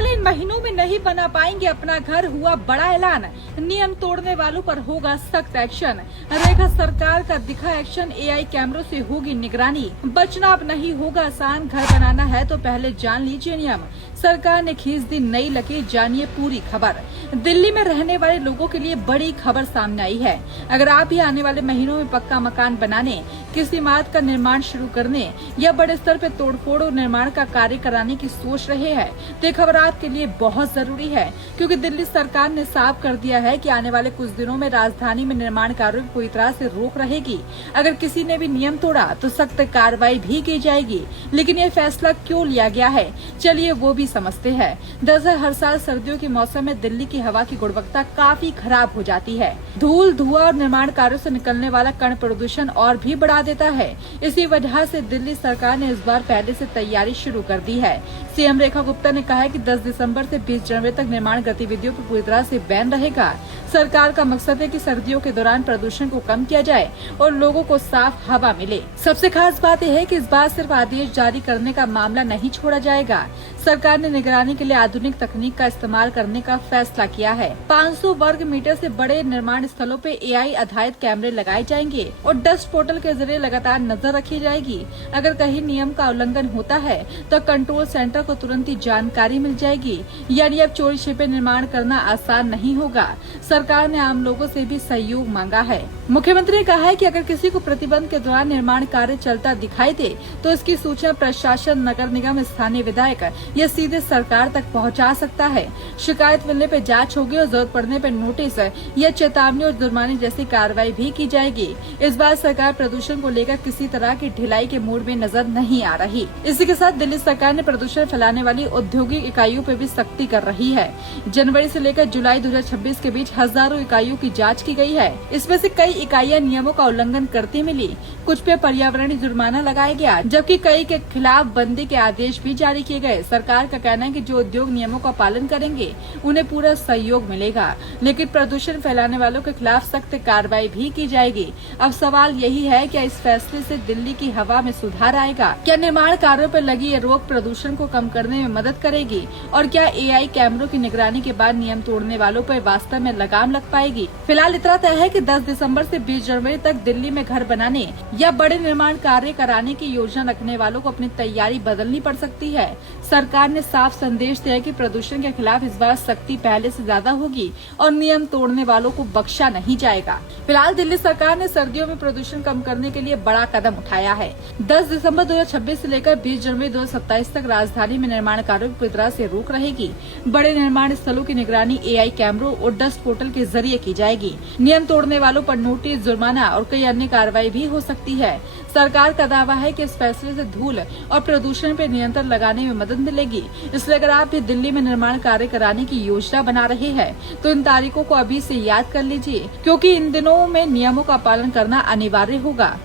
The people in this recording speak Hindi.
वाले इन महीनों में नहीं बना पाएंगे अपना घर, हुआ बड़ा ऐलान। नियम तोड़ने वालों पर होगा सख्त एक्शन। रेखा सरकार का दिखा एक्शन, एआई कैमरों से होगी निगरानी। बचना अब नहीं होगा आसान, घर बनाना है तो पहले जान लीजिए नियम। सरकार ने खींच दी नई लकीर, जानिए पूरी खबर। दिल्ली में रहने वाले लोगों के लिए बड़ी खबर सामने आई है। अगर आप भी आने वाले महीनों में पक्का मकान बनाने, किसी इमारत का निर्माण शुरू करने या बड़े स्तर पर तोड़फोड़ और निर्माण का कार्य कराने की सोच रहे हैं तो ये खबर आपके लिए बहुत जरूरी है, क्योंकि दिल्ली सरकार ने साफ कर दिया है कि आने वाले कुछ दिनों में राजधानी में निर्माण कार्यों की पूरी तरह से रोक रहेगी। अगर किसी ने भी नियम तोड़ा तो सख्त कार्रवाई भी की जाएगी। लेकिन ये फैसला क्यों लिया गया है, चलिए वो भी समझते हैं। दरअसल हर साल सर्दियों के मौसम में दिल्ली की हवा की गुणवत्ता काफी खराब हो जाती है। धूल, धुआं और निर्माण कार्यों से निकलने वाला कण प्रदूषण और भी बढ़ा देता है। इसी वजह से दिल्ली सरकार ने इस बार पहले से तैयारी शुरू कर दी है। सीएम रेखा गुप्ता ने कहा है कि 10 दिसंबर से 20 जनवरी तक निर्माण गतिविधियों पर पूरी तरह से बैन रहेगा। सरकार का मकसद है कि सर्दियों के दौरान प्रदूषण को कम किया जाए और लोगों को साफ हवा मिले। सबसे खास बात यह है कि इस बार सिर्फ आदेश जारी करने का मामला नहीं छोड़ा जाएगा। सरकार ने निगरानी के लिए आधुनिक तकनीक का इस्तेमाल करने का फैसला किया है। 500 वर्ग मीटर से बड़े निर्माण स्थलों पे एआई आधारित कैमरे लगाए जाएंगे और डस्ट पोर्टल के जरिए लगातार नजर रखी जाएगी। अगर कहीं नियम का उल्लंघन होता है तो कंट्रोल सेंटर को तुरंत ही जानकारी मिल जाएगी। यानी अब चोरी छिपे निर्माण करना आसान नहीं होगा। सरकार ने आम लोगों से भी सहयोग मांगा है। मुख्यमंत्री ने कहा है कि अगर किसी को प्रतिबंध के दौरान निर्माण कार्य चलता दिखाई दे तो इसकी सूचना प्रशासन, नगर निगम, स्थानीय विधायक या सीधे सरकार तक पहुंचा सकता है। शिकायत मिलने पर जांच होगी और जरूरत पड़ने पर नोटिस या चेतावनी और जुर्माने जैसी कार्रवाई भी की जाएगी। इस बार सरकार प्रदूषण को लेकर किसी तरह की ढिलाई के मूड में नजर नहीं आ रही। इसी के साथ दिल्ली सरकार ने प्रदूषण फैलाने वाली औद्योगिक इकाइयों पर भी सख्ती कर रही है। जनवरी से लेकर जुलाई 2026 के बीच हजारों इकाइयों की जांच की गई है। इसमें से कई इकाइयां नियमों का उल्लंघन करती मिली, कुछ पे पर्यावरणीय जुर्माना लगाया गया, जबकि कई के खिलाफ बंदी के आदेश भी जारी किए गए। सरकार का कहना है कि जो उद्योग नियमों का पालन करेंगे उन्हें पूरा सहयोग मिलेगा, लेकिन प्रदूषण फैलाने वालों के खिलाफ सख्त कार्रवाई भी की जाएगी। अब सवाल यही है, क्या इस फैसले से दिल्ली की हवा में सुधार आएगा? क्या निर्माण कार्यों पर लगी ये रोक प्रदूषण को कम करने में मदद करेगी? और क्या एआई कैमरों की निगरानी के बाद नियम तोड़ने वालों पर वास्तव में लगाम लग पाएगी? फिलहाल इतना तय है कि 10 दिसंबर से 20 जनवरी तक दिल्ली में घर बनाने या बड़े निर्माण कार्य कराने की योजना रखने वालों को अपनी तैयारी बदलनी पड़ सकती है। सरकार ने साफ संदेश दिया है कि प्रदूषण के खिलाफ इस बार सख्ती पहले से ज्यादा होगी और नियम तोड़ने वालों को बख्शा नहीं जाएगा। फिलहाल दिल्ली सरकार ने सर्दियों में प्रदूषण कम करने के लिए बड़ा कदम उठाया है। 10 दिसंबर 2026 से लेकर 20 जनवरी 2027 तक राजधानी में निर्माण कार्यों की पूरी तरह से रोक रहेगी। बड़े निर्माण स्थलों की निगरानी एआई कैमरों और डस्ट पोर्टल के जरिए की जाएगी। नियम तोड़ने वालों पर नोटिस, जुर्माना और कई अन्य कार्रवाई भी हो सकती है। सरकार का दावा है कि इस फैसले से धूल और प्रदूषण पर नियंत्रण लगाने में मदद मिलेगी। इसलिए अगर आप भी दिल्ली में निर्माण कार्य कराने की योजना बना रहे हैं तो इन तारीखों को अभी से याद कर लीजिए, क्योंकि इन दिनों में नियमों का पालन करना अनिवार्य होगा।